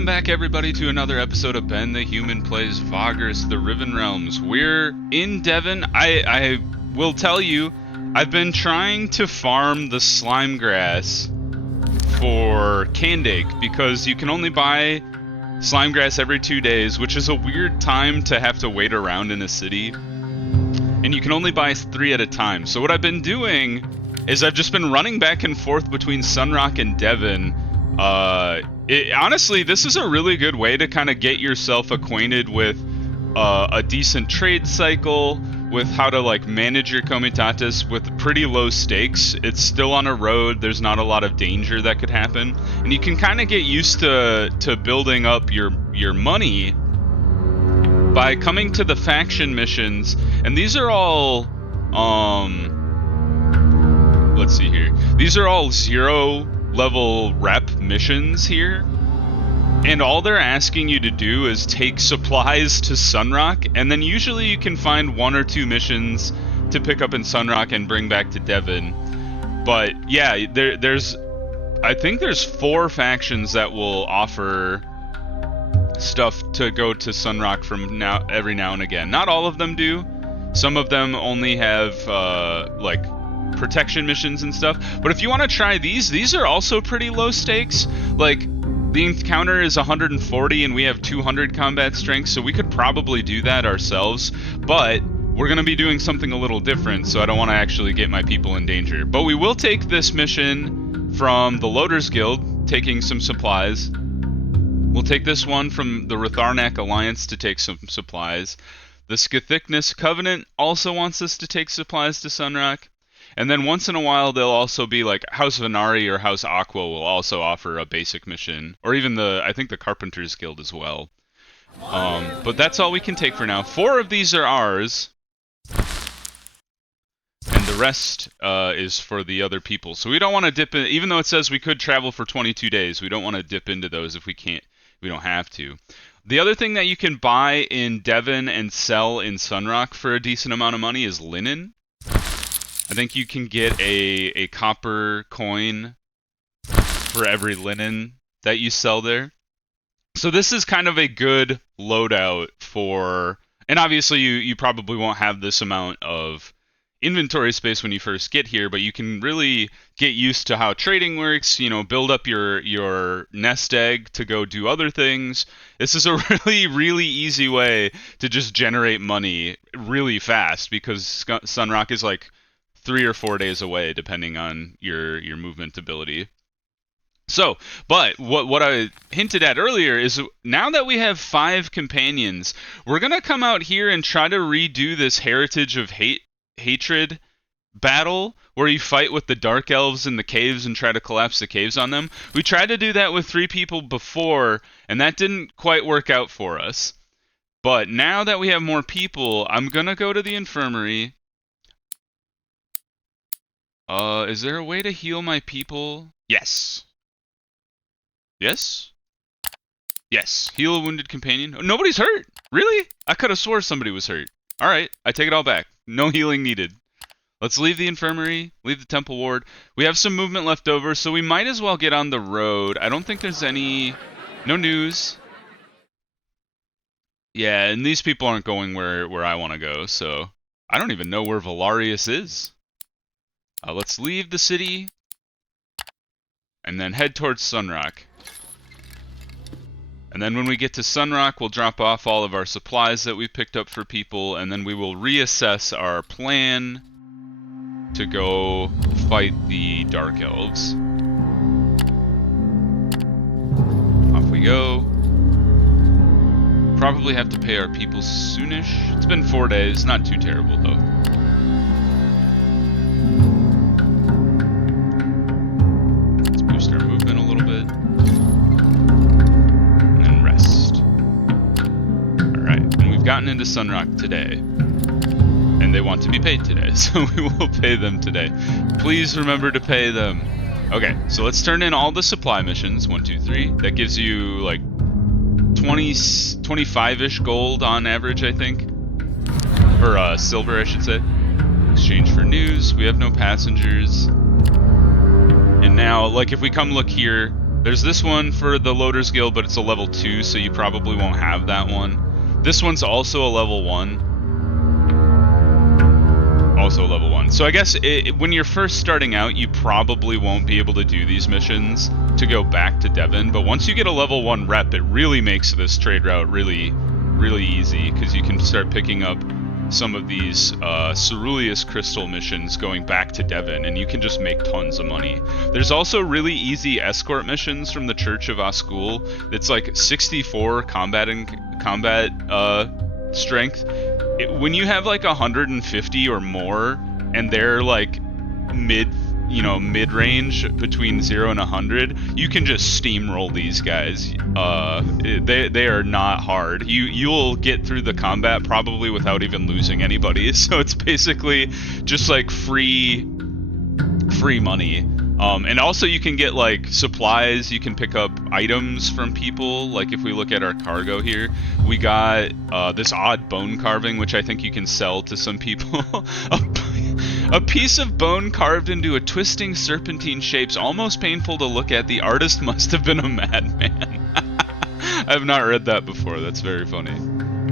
Welcome back, everybody, to another episode of Ben the Human Plays Vagrus, the Riven Realms. We're in Devon. I will tell you, I've been trying to farm the slime grass for Candake because you can only buy slime grass every 2 days, which is a weird time to have to wait around in a city. And you can only buy 3 at a time. So what I've been doing is I've just been running back and forth between Sunrock and Devon. Honestly, this is a really good way to kind of get yourself acquainted with a decent trade cycle, with how to like manage your comitatus with pretty low stakes. It's still on a road, there's not a lot of danger that could happen, and you can kind of get used to building up your money by coming to the faction missions. And these are all let's see here, these are all 0 level rep missions here, and all they're asking you to do is take supplies to Sunrock, and then usually you can find 1 or 2 missions to pick up in Sunrock and bring back to Devon. But yeah, I think there's 4 factions that will offer stuff to go to Sunrock from every now and again. Not all of them do. Some of them only have like protection missions and stuff. But if you want to try these are also pretty low stakes. Like, the encounter is 140 and we have 200 combat strength, so we could probably do that ourselves, but we're going to be doing something a little different, so I don't want to actually get my people in danger. But we will take this mission from the Loaders Guild, taking some supplies. We'll take this one from the Ratharnak Alliance to take some supplies. The Scathicness Covenant also wants us to take supplies to Sunrock. And then once in a while, they'll also be like House Venari or House Aqua will also offer a basic mission, or even I think the Carpenters Guild as well. But that's all we can take for now. 4 of these are ours, and the rest is for the other people. So we don't want to dip in, even though it says we could travel for 22 days. We don't want to dip into those if we can't. We don't have to. The other thing that you can buy in Devon and sell in Sunrock for a decent amount of money is linen. I think you can get a copper coin for every linen that you sell there. So this is kind of a good loadout for, and obviously you probably won't have this amount of inventory space when you first get here, but you can really get used to how trading works, you know, build up your nest egg to go do other things. This is a really easy way to just generate money really fast, because Sunrock is like 3 or 4 days away, depending on your movement ability. So, but what I hinted at earlier is, now that we have 5 companions, we're gonna come out here and try to redo this Heritage of Hatred battle, where you fight with the Dark Elves in the caves and try to collapse the caves on them. We tried to do that with 3 people before, and that didn't quite work out for us. But now that we have more people, I'm gonna go to the infirmary. Is there a way to heal my people? Yes. Yes? Yes. Heal a wounded companion. Oh, nobody's hurt! Really? I could have swore somebody was hurt. Alright, I take it all back. No healing needed. Let's leave the infirmary, leave the temple ward. We have some movement left over, so we might as well get on the road. I don't think there's no news. Yeah, and these people aren't going where I want to go, so I don't even know where Valarius is. Let's leave the city and then head towards Sunrock. And then when we get to Sunrock, we'll drop off all of our supplies that we picked up for people, and then we will reassess our plan to go fight the Dark Elves. Off we go. Probably have to pay our people soonish. It's been 4 days, not too terrible though. Gotten into Sunrock today, and they want to be paid today, so we will pay them today. Please remember to pay them. Okay, so let's turn in all the supply missions. 1, 2, 3. That gives you like 25-ish gold on average, I think, or silver, I should say. Exchange for news. We have no passengers, and now, like, if we come look here, There's this one for the Loader's Guild, but it's a level 2, so you probably won't have that one. This one's also a level 1. Also level 1. So I guess when you're first starting out, you probably won't be able to do these missions to go back to Devon, but once you get a level 1 rep, it really makes this trade route really easy, because you can start picking up some of these Ceruleus Crystal missions going back to Devon, and you can just make tons of money. There's also really easy escort missions from the Church of Oscul. It's like 64 combat strength. When you have like 150 or more, and they're like mid-range between 0 and 100, you can just steamroll these guys. They are not hard. You'll get through the combat probably without even losing anybody. So it's basically just like free money. And also you can get like supplies, you can pick up items from people. Like if we look at our cargo here, we got this odd bone carving, which I think you can sell to some people. A piece of bone carved into a twisting serpentine shapes, almost painful to look at. The artist must have been a madman. I have not read that before. That's very funny.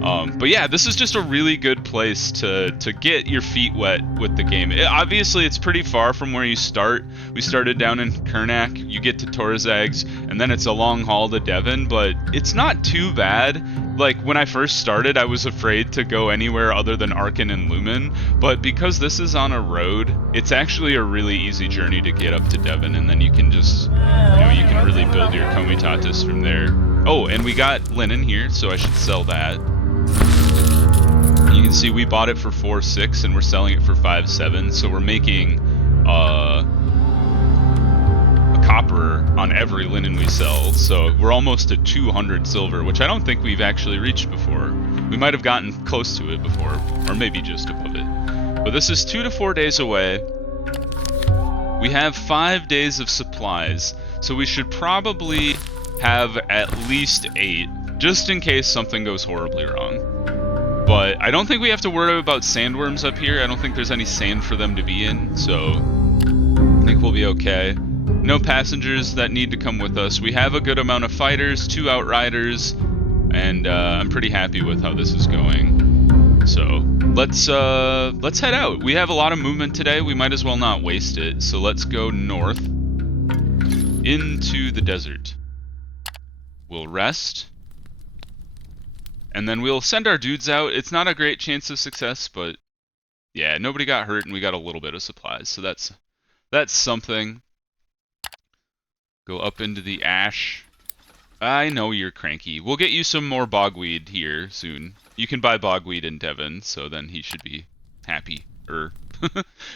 But yeah, this is just a really good place to get your feet wet with the game. Obviously, it's pretty far from where you start. We started down in Kernak, you get to Torzags, and then it's a long haul to Devon, but it's not too bad. Like, when I first started, I was afraid to go anywhere other than Arcane and Lumen, but because this is on a road, it's actually a really easy journey to get up to Devon, and then you can just, you can really build your Comitatus from there. Oh, and we got linen here, so I should sell that. You can see we bought it for 4.6 and we're selling it for 5.7, so we're making a copper on every linen we sell. So we're almost at 200 silver, which I don't think we've actually reached before. We might have gotten close to it before, or maybe just above it. But this is 2 to 4 days away. We have 5 days of supplies, so we should probably have at least 8, just in case something goes horribly wrong. But I don't think we have to worry about sandworms up here. I don't think there's any sand for them to be in, so I think we'll be okay. No passengers that need to come with us. We have a good amount of fighters, 2 outriders, and I'm pretty happy with how this is going. So let's head out. We have a lot of movement today. We might as well not waste it. So let's go north into the desert. We'll rest. And then we'll send our dudes out. It's not a great chance of success, but yeah, nobody got hurt and we got a little bit of supplies. So that's something. Go up into the ash. I know you're cranky. We'll get you some more bogweed here soon. You can buy bogweed in Devon, so then he should be happy.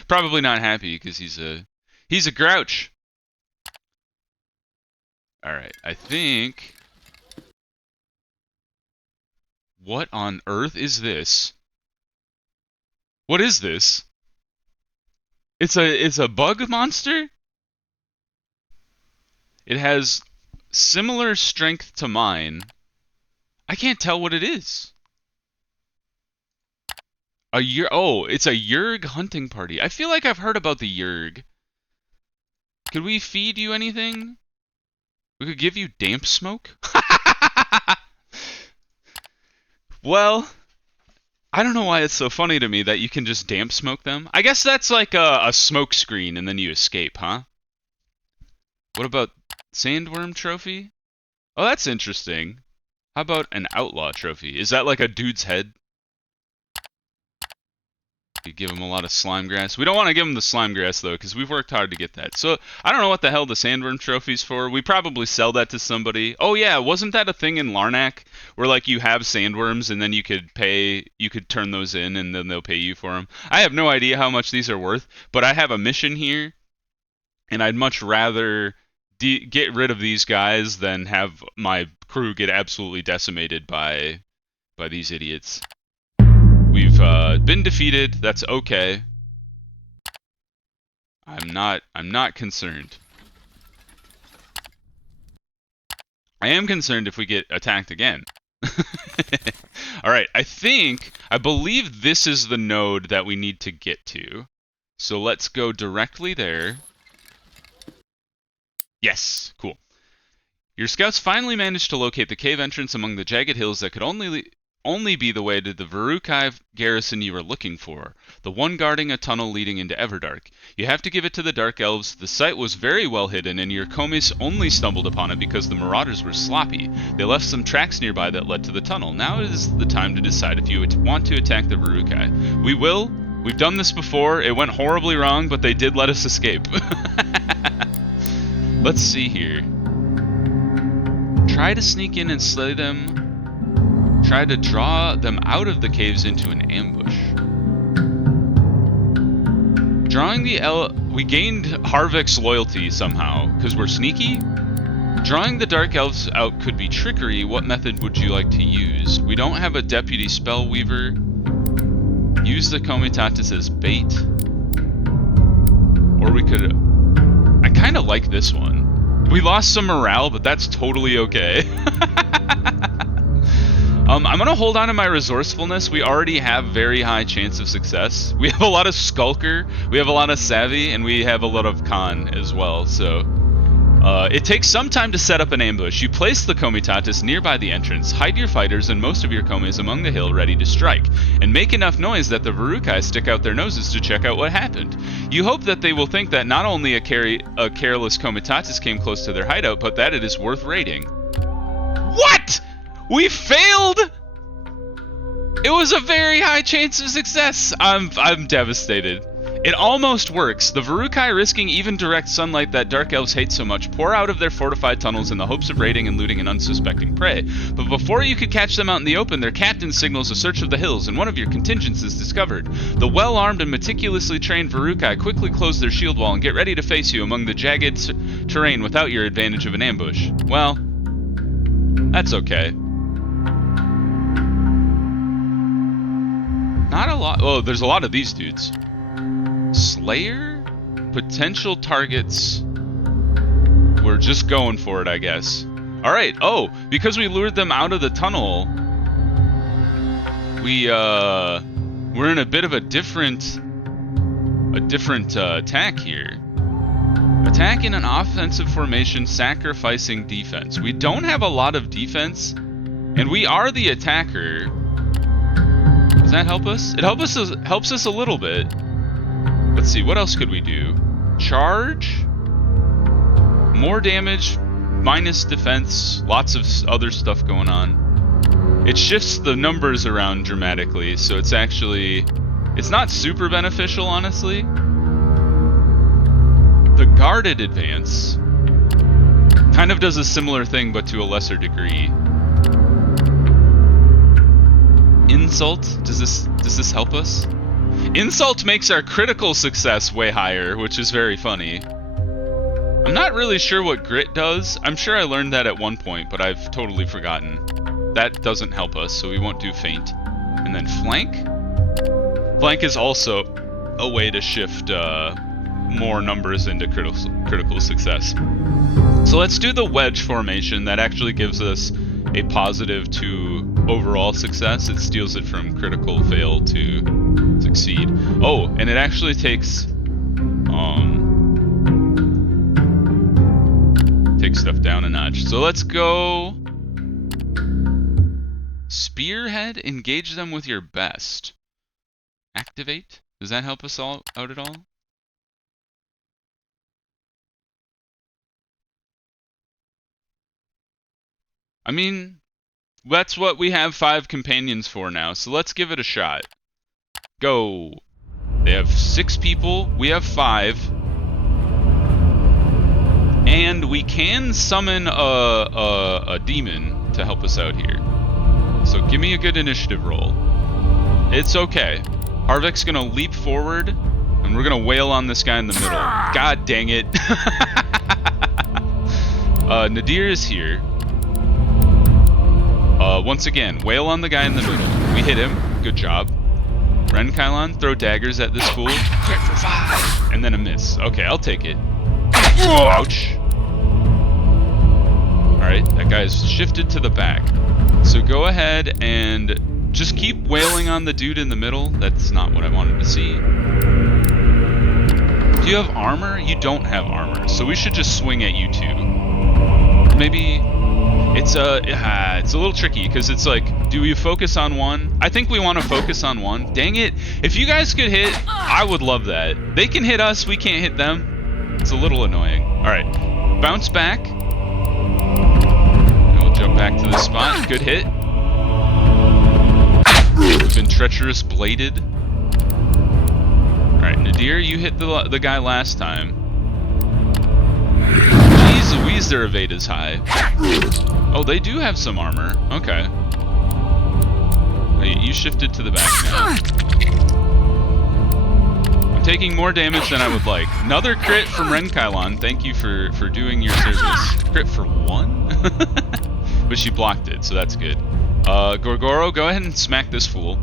Probably not happy because he's a grouch. All right, I think. What on earth is this? What is this? It's a bug monster? It has similar strength to mine. I can't tell what it is. Oh, it's a Yerg hunting party. I feel like I've heard about the Yerg. Could we feed you anything? We could give you damp smoke? Well, I don't know why it's so funny to me that you can just damp smoke them. I guess that's like a smoke screen and then you escape, huh? What about sandworm trophy? Oh, that's interesting. How about an outlaw trophy? Is that like a dude's head? You give him a lot of slime grass. We don't want to give him the slime grass though, because we've worked hard to get that. So I don't know what the hell the sandworm trophy's for. We probably sell that to somebody. Oh yeah, wasn't that a thing in Larnak where like you have sandworms and then you could turn those in and then they'll pay you for them? I have no idea how much these are worth, but I have a mission here, and I'd much rather get rid of these guys than have my crew get absolutely decimated by these idiots. We've been defeated. That's okay. I'm not concerned. I am concerned if we get attacked again. Alright, I believe this is the node that we need to get to. So let's go directly there. Yes, cool. Your scouts finally managed to locate the cave entrance among the jagged hills that could only be the way to the Vagrus garrison you were looking for, the one guarding a tunnel leading into Everdark. You have to give it to the Dark Elves. The site was very well hidden, and your komis only stumbled upon it because the marauders were sloppy. They left some tracks nearby that led to the tunnel. Now is the time to decide if you want to attack the Vagrus. We will. We've done this before. It went horribly wrong, but they did let us escape. Let's see here. Try to sneak in and slay them. Try to draw them out of the caves into an ambush. Drawing the we gained Harvik's loyalty somehow, because we're sneaky. Drawing the Dark Elves out could be trickery. What method would you like to use? We don't have a deputy spellweaver. Use the Comitatus as bait. Or we could... I kind of like this one. We lost some morale, but that's totally okay. I'm going to hold on to my resourcefulness. We already have very high chance of success. We have a lot of Skulker, we have a lot of Savvy, and we have a lot of Con as well. So it takes some time to set up an ambush. You place the Comitatus nearby the entrance, hide your fighters and most of your komis among the hill ready to strike, and make enough noise that the Vagrus stick out their noses to check out what happened. You hope that they will think that not only a careless Comitatus came close to their hideout, but that it is worth raiding. What?! We failed?! It was a very high chance of success! I'm devastated. It almost works. The Vagrus, risking even direct sunlight that Dark Elves hate so much, pour out of their fortified tunnels in the hopes of raiding and looting an unsuspecting prey. But before you could catch them out in the open, their captain signals a search of the hills, and one of your contingents is discovered. The well-armed and meticulously trained Vagrus quickly close their shield wall and get ready to face you among the jagged terrain without your advantage of an ambush. Well, that's okay. Not a lot. Oh, there's a lot of these dudes. Slayer? Potential targets. We're just going for it, I guess. Alright, oh, because we lured them out of the tunnel, we're in a bit of a different attack here. Attack in an offensive formation, sacrificing defense. We don't have a lot of defense, and we are the attacker. Does that help us? It helps us a little bit. Let's see, what else could we do? Charge? More damage, minus defense, lots of other stuff going on. It shifts the numbers around dramatically, so it's not super beneficial, honestly. The guarded advance kind of does a similar thing, but to a lesser degree. Insult? Does this help us? Insult makes our critical success way higher, which is very funny. I'm not really sure what grit does. I'm sure I learned that at one point, but I've totally forgotten. That doesn't help us, so we won't do feint. And then flank? Flank is also a way to shift more numbers into critical success. So let's do the wedge formation. That actually gives us a positive to overall success. It steals it from critical fail to succeed. Oh, and it actually takes stuff down a notch. So let's go Spearhead. Engage them with your best. Activate. Does that help us all out at all? I mean, that's what we have 5 companions for now, so let's give it a shot. Go. They have 6 people, we have 5. And we can summon a demon to help us out here. So give me a good initiative roll. It's okay. Harvik's gonna leap forward, and we're gonna wail on this guy in the middle. God dang it. Nadir is here. Once again, wail on the guy in the middle. We hit him. Good job. Ren Kylon, throw daggers at this fool. Crit for 5! And then a miss. Okay, I'll take it. Ouch. Alright, that guy's shifted to the back. So go ahead and just keep wailing on the dude in the middle. That's not what I wanted to see. Do you have armor? You don't have armor, so we should just swing at you two. maybe it's a little tricky because it's like, do we focus on one? I think we want to focus on one. Dang it! If you guys could hit, I would love that. They can hit us, we can't hit them. It's a little annoying. All right, bounce back. And we'll jump back to this spot. Good hit. We've been treacherous bladed. All right, Nadir, you hit the guy last time. Jeez Louise, their evade is high. Oh, they do have some armor. Okay. You shifted to the back now. I'm taking more damage than I would like. Another crit from Renkailon. Thank you for doing your service. Crit for 1? But she blocked it, so that's good. Gorgoro, go ahead and smack this fool.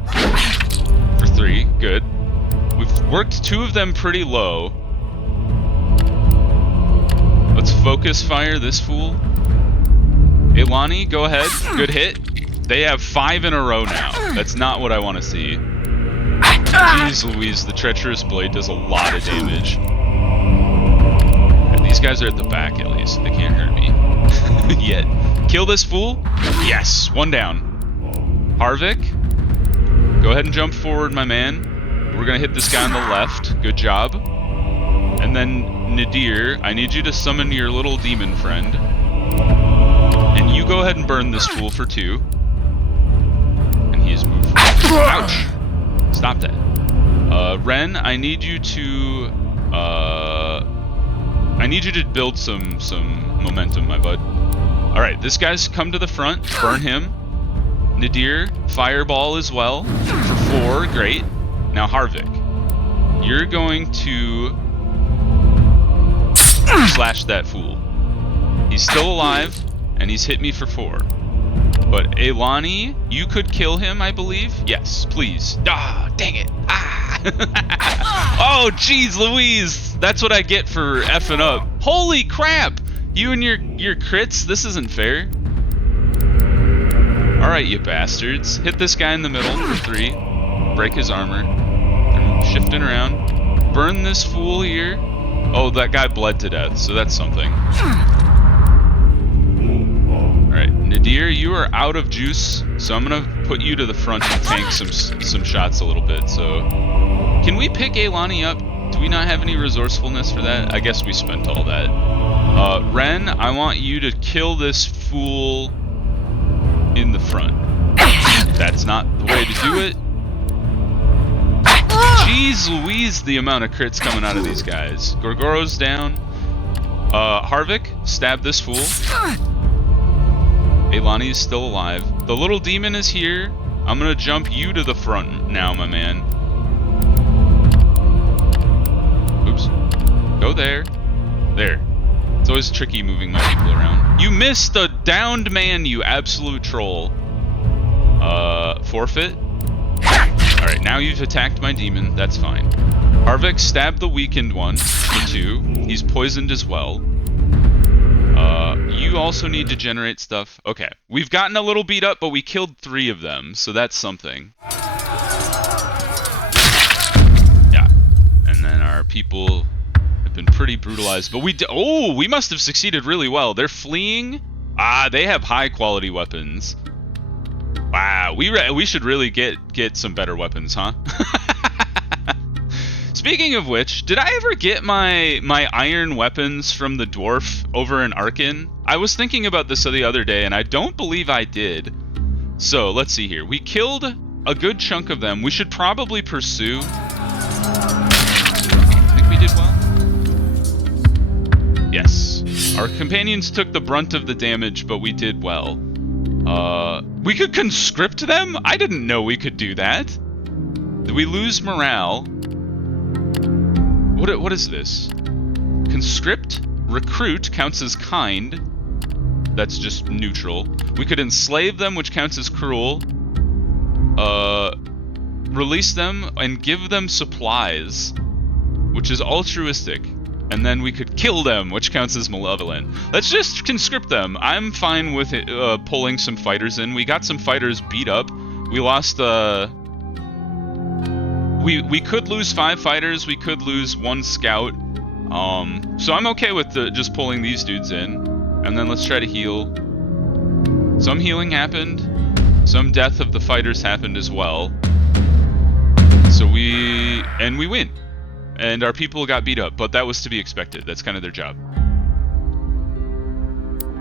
For 3. Good. We've worked 2 of them pretty low. Let's focus fire this fool. Ilani, go ahead. Good hit. They have 5 in a row now. That's not what I want to see. Jeez Louise, the treacherous blade does a lot of damage. And these guys are at the back at least. They can't hurt me. Yet. Kill this fool. Yes, 1 down. Harvick, go ahead and jump forward, my man. We're going to hit this guy on the left. Good job. And then Nadir, I need you to summon your little demon friend. And you go ahead and burn this fool for 2. And he has moved forward. Ouch! Stop that. Ren, I need you to build some momentum, my bud. Alright, this guy's come to the front. Burn him. Nadir, fireball as well. For 4, great. Now Harvick, you're going to slash that fool. He's still alive, and he's hit me for 4. But Elani, you could kill him, I believe? Yes, please. Ah, dang it. Ah! Oh, jeez Louise! That's what I get for effing up. Holy crap! You and your crits? This isn't fair. Alright, you bastards. Hit this guy in the middle for 3. Break his armor. They're shifting around. Burn this fool here. Oh, that guy bled to death, so that's something. Alright, Nadir, you are out of juice, so I'm gonna put you to the front and tank some shots a little bit, so... Can we pick Elani up? Do we not have any resourcefulness for that? I guess we spent all that. Ren, I want you to kill this fool in the front. That's not the way to do it. Jeez Louise, the amount of crits coming out of these guys. Gorgoro's down. Harvick, stab this fool. Elani is still alive. The little demon is here. I'm gonna jump you to the front now, my man. Oops. Go there. There. It's always tricky moving my people around. You missed a downed man, you absolute troll. Forfeit. Alright, now you've attacked my demon. That's fine. Harvick, stab the weakened one for 2. He's poisoned as well. You also need to generate stuff. Okay, we've gotten a little beat up, but we killed 3 of them, so that's something. Yeah, and then our people have been pretty brutalized, but we must have succeeded really well. They're fleeing. Ah, they have high quality weapons. Wow, we should really get some better weapons, huh? Speaking of which, did I ever get my iron weapons from the dwarf over in Arcane? I was thinking about this the other day, and I don't believe I did. So, let's see here. We killed a good chunk of them. We should probably pursue. I think we did well. Yes. Our companions took the brunt of the damage, but we did well. We could conscript them? I didn't know we could do that. Did we lose morale? What is this? Conscript? Recruit counts as kind. That's just neutral. We could enslave them, which counts as cruel. Release them and give them supplies, which is altruistic. And then we could kill them, which counts as malevolent. Let's just conscript them. I'm fine with it, pulling some fighters in. We got some fighters beat up. We lost, we could lose 5 fighters. We could lose 1 scout. So I'm okay with just pulling these dudes in. And then let's try to heal. Some healing happened. Some death of the fighters happened as well. So we win. And our people got beat up, but that was to be expected. That's kind of their job.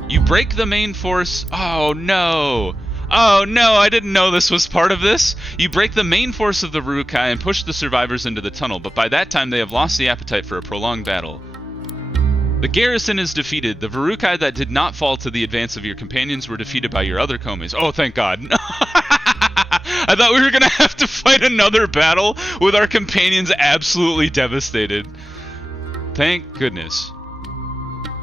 You break the main force. Oh no! Oh no, I didn't know this was part of this. You break the main force of the Vagrus and push the survivors into the tunnel, but by that time they have lost the appetite for a prolonged battle. The garrison is defeated. The Vagrus that did not fall to the advance of your companions were defeated by your other komis. Oh, thank God. I thought we were going to have to fight another battle with our companions absolutely devastated. Thank goodness.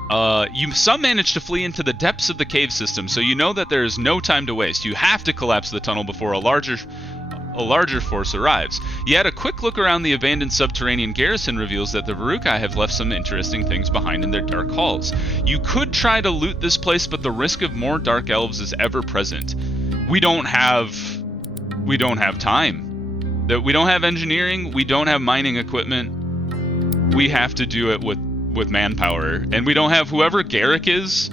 Some managed to flee into the depths of the cave system, so you know that there is no time to waste. You have to collapse the tunnel before a larger force arrives. Yet a quick look around the abandoned subterranean garrison reveals that the Vagrus have left some interesting things behind in their dark halls. You could try to loot this place, but the risk of more dark elves is ever present. We don't have time. We don't have engineering, we don't have mining equipment. We have to do it with manpower, and we don't have whoever Garrick is.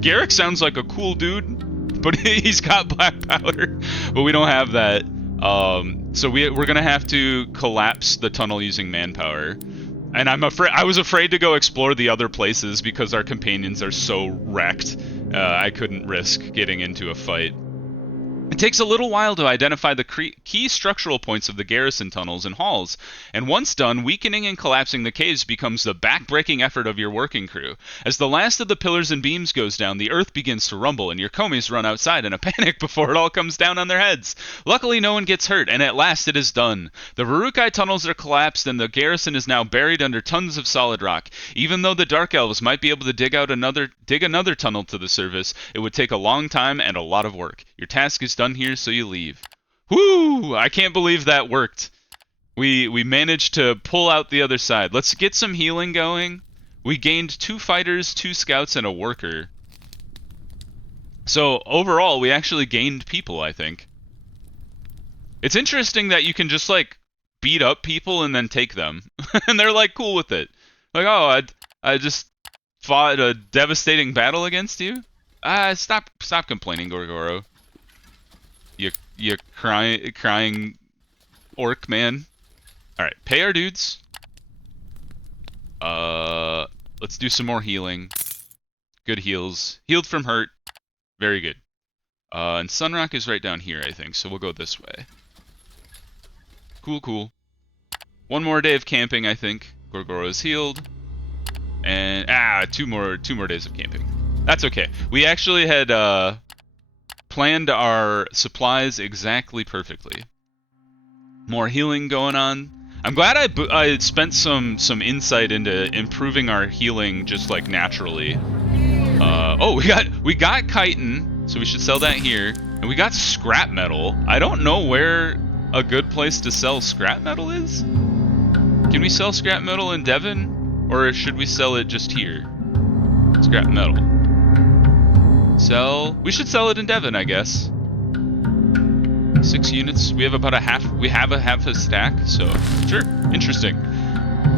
Garrick sounds like a cool dude, but he's got black powder, but we don't have that. So we're gonna have to collapse the tunnel using manpower, and I was afraid to go explore the other places because our companions are so wrecked. I couldn't risk getting into a fight. It takes a little while to identify the key structural points of the garrison tunnels and halls, and once done, weakening and collapsing the caves becomes the back-breaking effort of your working crew. As the last of the pillars and beams goes down, the earth begins to rumble, and your komis run outside in a panic before it all comes down on their heads. Luckily, no one gets hurt, and at last it is done. The Vagrus tunnels are collapsed, and the garrison is now buried under tons of solid rock. Even though the Dark Elves might be able to dig another tunnel to the surface, it would take a long time and a lot of work. Your task is done here, so you leave. Woo! I can't believe that worked. We managed to pull out the other side. Let's get some healing going. We gained 2 fighters, 2 scouts, and a worker. So overall, we actually gained people, I think. It's interesting that you can just like beat up people and then take them, and they're like cool with it. Like, oh, I just fought a devastating battle against you. Stop complaining, Gorgoro. You crying orc man. All right, pay our dudes. Let's do some more healing. Good heals. Healed from hurt. Very good. And Sunrock is right down here, I think, so we'll go this way. Cool. One more day of camping, I think. Gorgoro is healed. And two more days of camping. That's okay. We actually had planned our supplies exactly perfectly. More healing going on. I'm glad I spent some insight into improving our healing just like naturally. Oh, we got chitin, so we should sell that here. And we got scrap metal. I don't know where a good place to sell scrap metal is. Can we sell scrap metal in Devon, or should we sell it just here? Scrap metal. Sell. We should sell it in Devon, I guess. 6 units. We have about a half. We have a half a stack. So sure. Interesting.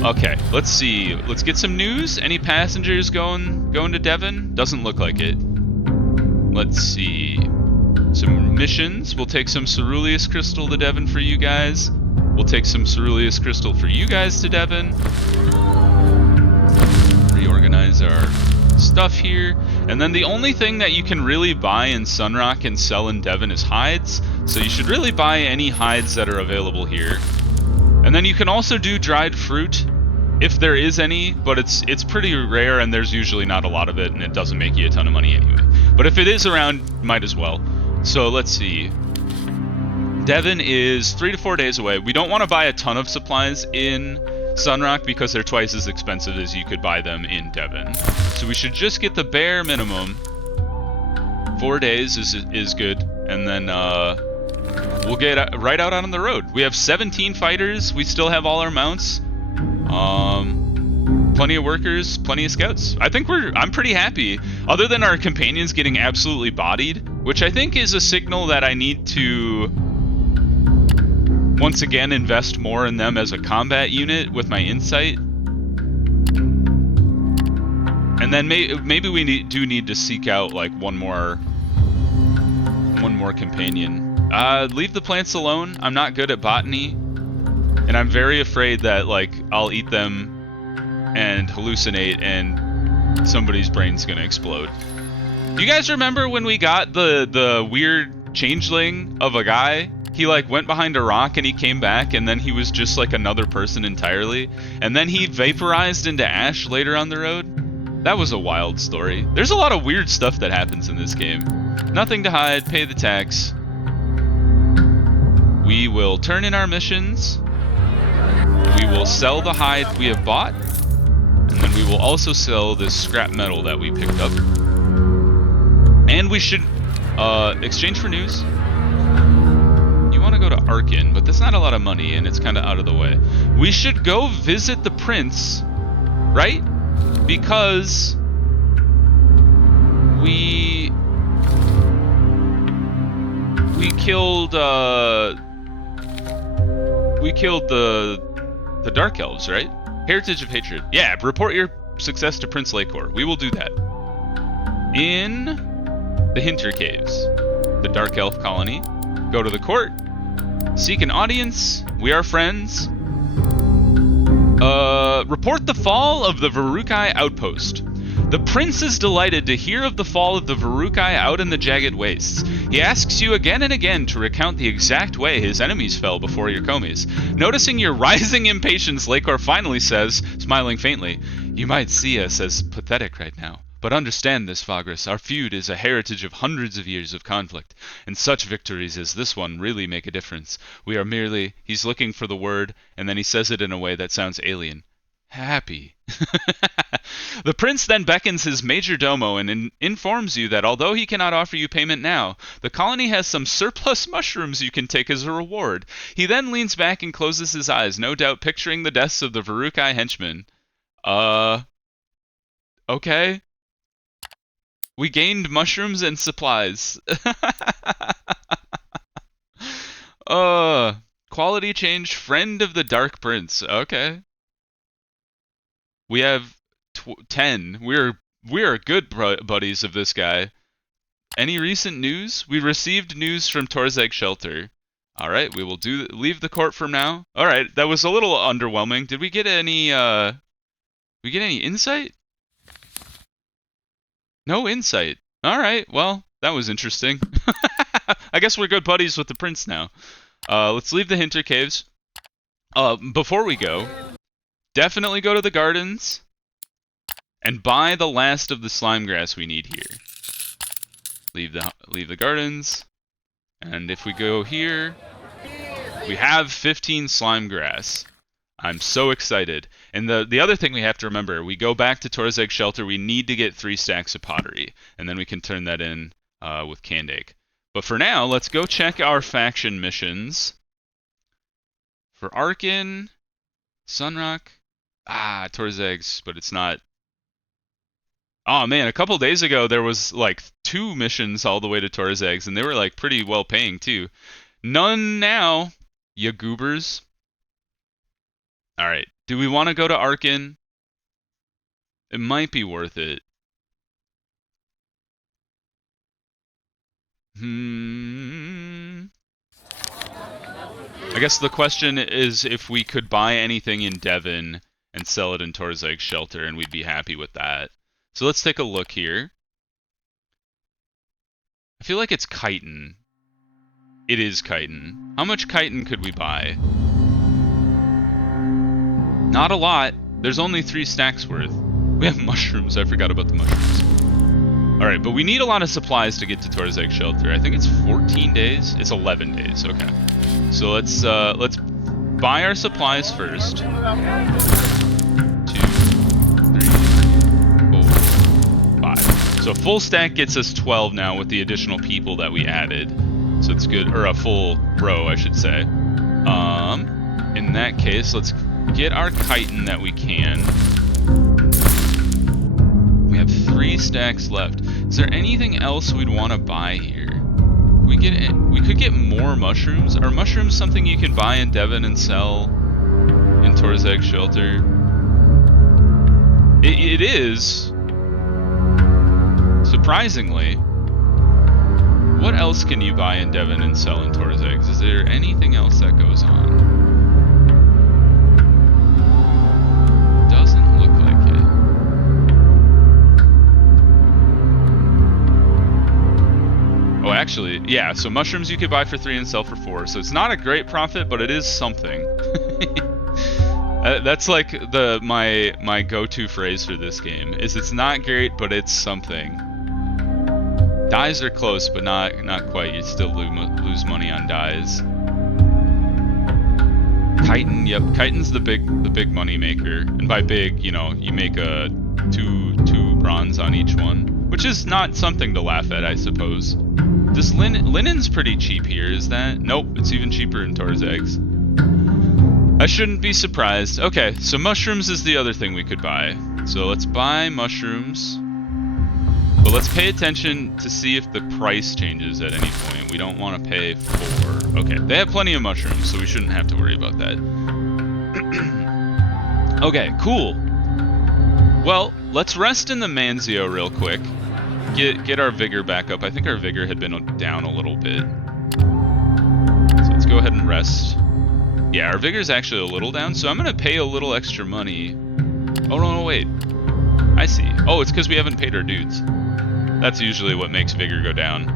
Okay. Let's see. Let's get some news. Any passengers going to Devon? Doesn't look like it. Let's see. Some missions. We'll take some Ceruleus Crystal to Devon for you guys. We'll take some Ceruleus Crystal for you guys to Devon. Reorganize our stuff here. And then the only thing that you can really buy in Sunrock and sell in Devon is hides. So you should really buy any hides that are available here. And then you can also do dried fruit if there is any, but it's pretty rare and there's usually not a lot of it and it doesn't make you a ton of money anyway. But if it is around, might as well. So let's see. Devon is 3 to 4 days away. We don't want to buy a ton of supplies in Sunrock because they're twice as expensive as you could buy them in Devon. So we should just get the bare minimum. 4 days is good, and then we'll get right out on the road. We have 17 fighters. We still have all our mounts. Plenty of workers, plenty of scouts. I think I'm pretty happy. Other than our companions getting absolutely bodied, which I think is a signal that I need to once again invest more in them as a combat unit with my insight. And then maybe we do need to seek out like one more companion. Leave the plants alone. I'm not good at botany, and I'm very afraid that like I'll eat them and hallucinate and somebody's brain's gonna explode. Do you guys remember when we got the weird changeling of a guy? He like went behind a rock and he came back and then he was just like another person entirely. And then he vaporized into ash later on the road. That was a wild story. There's a lot of weird stuff that happens in this game. Nothing to hide, pay the tax. We will turn in our missions. We will sell the hide we have bought. And then we will also sell this scrap metal that we picked up. And we should exchange for news. You want to go to Arcane, but that's not a lot of money and it's kind of out of the way. We should go visit the prince, right? Because we killed the Dark Elves, right? Heritage of Hatred. Yeah, report your success to Prince Lakor. We will do that. In the Hinter Caves, the Dark Elf colony. Go to the court. Seek an audience. We are friends. Report the fall of the Varukai outpost. The prince is delighted to hear of the fall of the Varukai out in the jagged wastes. He asks you again and again to recount the exact way his enemies fell before your Komis. Noticing your rising impatience, Lakor finally says, smiling faintly, "You might see us as pathetic right now. But understand this, Vagrus, our feud is a heritage of hundreds of years of conflict, and such victories as this one really make a difference. We are merely," he's looking for the word, and then he says it in a way that sounds alien, "happy." The prince then beckons his major domo and informs you that although he cannot offer you payment now, the colony has some surplus mushrooms you can take as a reward. He then leans back and closes his eyes, no doubt picturing the deaths of the Varukai henchmen. Okay. We gained mushrooms and supplies. Quality change, friend of the Dark Prince. Okay. We have 10. We're good buddies of this guy. Any recent news? We received news from Torzeg Shelter. All right, we will leave the court for now. All right, that was a little underwhelming. Did we get any insight? No insight. All right, well, that was interesting. I guess we're good buddies with the prince now. Let's leave the Hinter Caves. Before we go, definitely go to the gardens and buy the last of the slime grass we need here. Leave the gardens, and if we go here, we have 15 slime grass. I'm so excited. And the other thing we have to remember, we go back to Torzeg Shelter, we need to get 3 stacks of pottery, and then we can turn that in with Candake. But for now, let's go check our faction missions. For Arcane, Sunrock, Torzeg's, but it's not. Oh man, a couple days ago there was like 2 missions all the way to Torzeg's, and they were like pretty well paying too. None now, ya goobers. Alright, do we want to go to Arcane? It might be worth it. I guess the question is if we could buy anything in Devon and sell it in Torzeg Shelter, and we'd be happy with that. So let's take a look here. I feel like it's chitin. It is chitin. How much chitin could we buy? Not a lot. There's only 3 stacks worth. We have mushrooms. I forgot about the mushrooms. Alright, but we need a lot of supplies to get to Torzeg Shelter. I think it's 14 days. It's 11 days. Okay. So let's buy our supplies first. 2, 3, 4, 5. So a full stack gets us 12 now with the additional people that we added. So it's good, or a full row, I should say. In that case, let's get our chitin that we can. We have 3 stacks left. Is there anything else we'd want to buy here? We could get more mushrooms. Are mushrooms something you can buy in Devon and sell in Torzeg Shelter? It is. surprisingly, what else can you buy in Devon and sell in Torzeg's? Is there anything else that goes on? Doesn't look like it. Oh, actually, yeah, so mushrooms you could buy for 3 and sell for 4. So it's not a great profit, but it is something. That's like my go-to phrase for this game, is it's not great, but it's something. Dyes are close, but not quite. You still lose money on dyes. Chitin, yep, chitin's the big money maker, and by big, you know, you make a two bronze on each one, which is not something to laugh at, I suppose. This linen's pretty cheap here, is that? Nope, it's even cheaper in Torzeg's. I shouldn't be surprised. Okay, so mushrooms is the other thing we could buy. So let's buy mushrooms. But let's pay attention to see if the price changes at any point. We don't want to pay for... Okay, they have plenty of mushrooms, so we shouldn't have to worry about that. Okay, cool. Well, let's rest in the Manzio real quick. Get our vigor back up. I think our vigor had been down a little bit. So let's go ahead and rest. Yeah, our vigor's actually a little down, so I'm going to pay a little extra money. Oh, no, wait. I see. Oh, it's because we haven't paid our dudes. That's usually what makes vigor go down.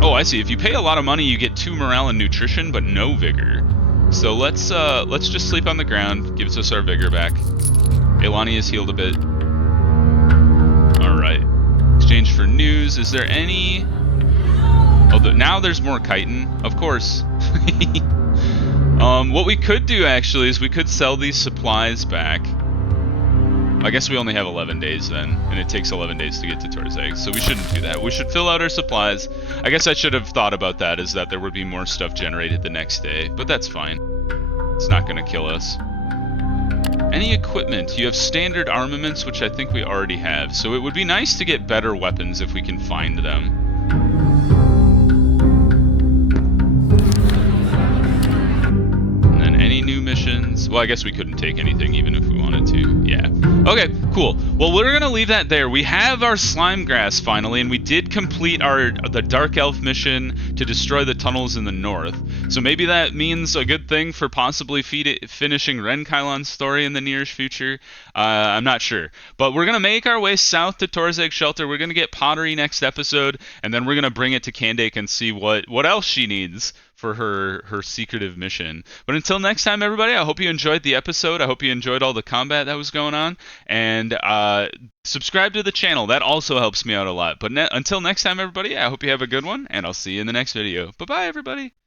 Oh, I see. If you pay a lot of money, you get 2 morale and nutrition, but no vigor. So let's just sleep on the ground. Gives us our vigor back. Elani is healed a bit. Alright. Exchange for news. Is there any... Oh, now there's more chitin. Of course. What we could do, actually, is we could sell these supplies back. I guess we only have 11 days then, and it takes 11 days to get to Torzeg's, so we shouldn't do that. We should fill out our supplies. I guess I should have thought about that, is that there would be more stuff generated the next day, but that's fine. It's not going to kill us. Any equipment? You have standard armaments, which I think we already have, so it would be nice to get better weapons if we can find them. And then any new missions? Well, I guess we couldn't take anything even if we wanted to. Yeah. Okay, cool. Well, we're going to leave that there. We have our slime grass finally, and we did complete the Dark Elf mission to destroy the tunnels in the north. So maybe that means a good thing for possibly finishing Renkailon's story in the nearest future. I'm not sure. But we're going to make our way south to Torzeg Shelter. We're going to get pottery next episode, and then we're going to bring it to Candake and see what else she needs for her secretive mission. But until next time, everybody, I hope you enjoyed the episode. I hope you enjoyed all the combat that was going on. And subscribe to the channel. That also helps me out a lot. But until next time, everybody, I hope you have a good one, and I'll see you in the next video. Bye-bye, everybody.